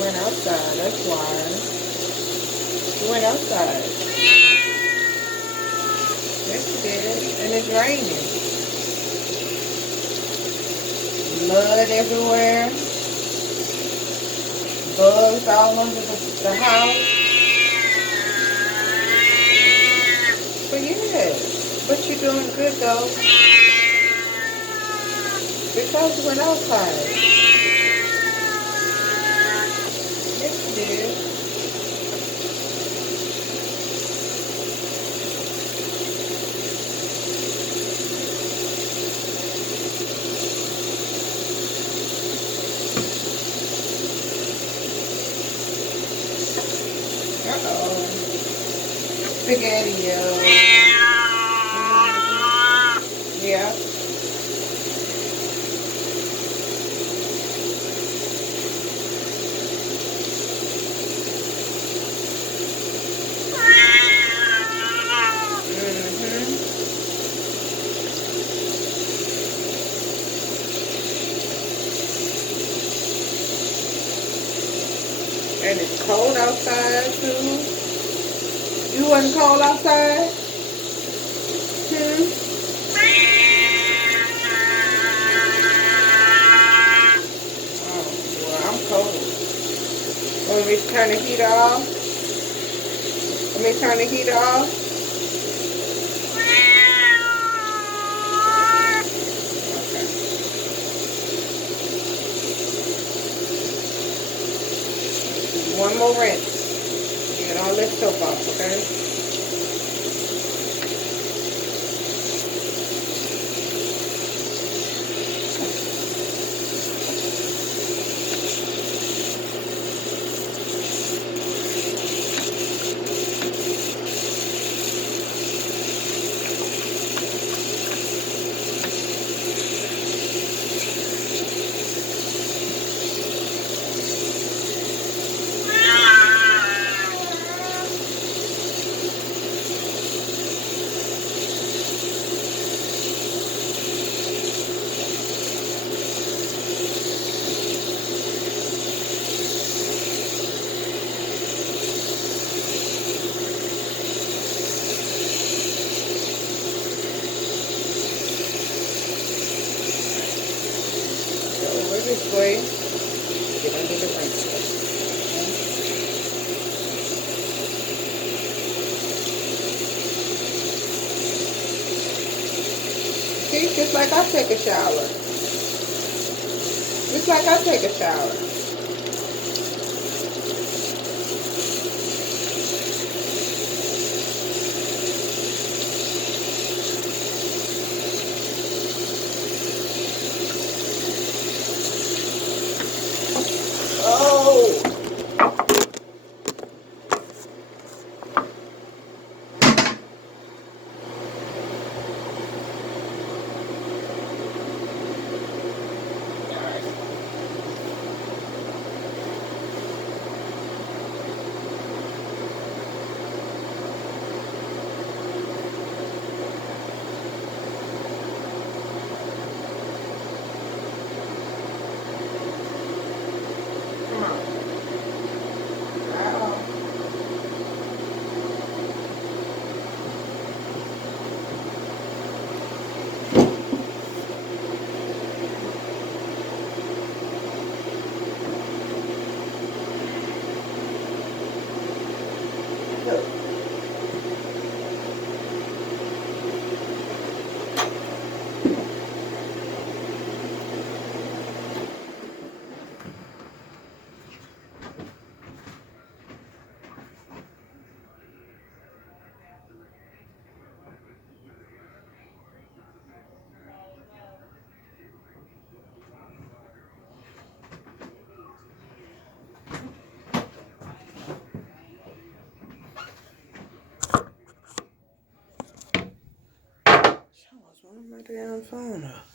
Went outside, that's why. You went outside. Yes, you did. And it's raining. Mud everywhere. Bugs all under the house. But yeah. But you're doing good though. Because you went outside. Yes, you did. Uh-oh. Spaghetti, yo. Yeah. Mm-hmm. And it's cold outside too. You wasn't cold outside? Hmm? Oh, well, I'm cold. Want me to turn the heater off? Want me to turn the heater off? Okay. One more rinse. Get all this soap off, okay? this way. You don't need to rinse it. See, just like I take a shower. Just like I take a shower. Oh! Come on. Right on. Look. What's my damn phone up?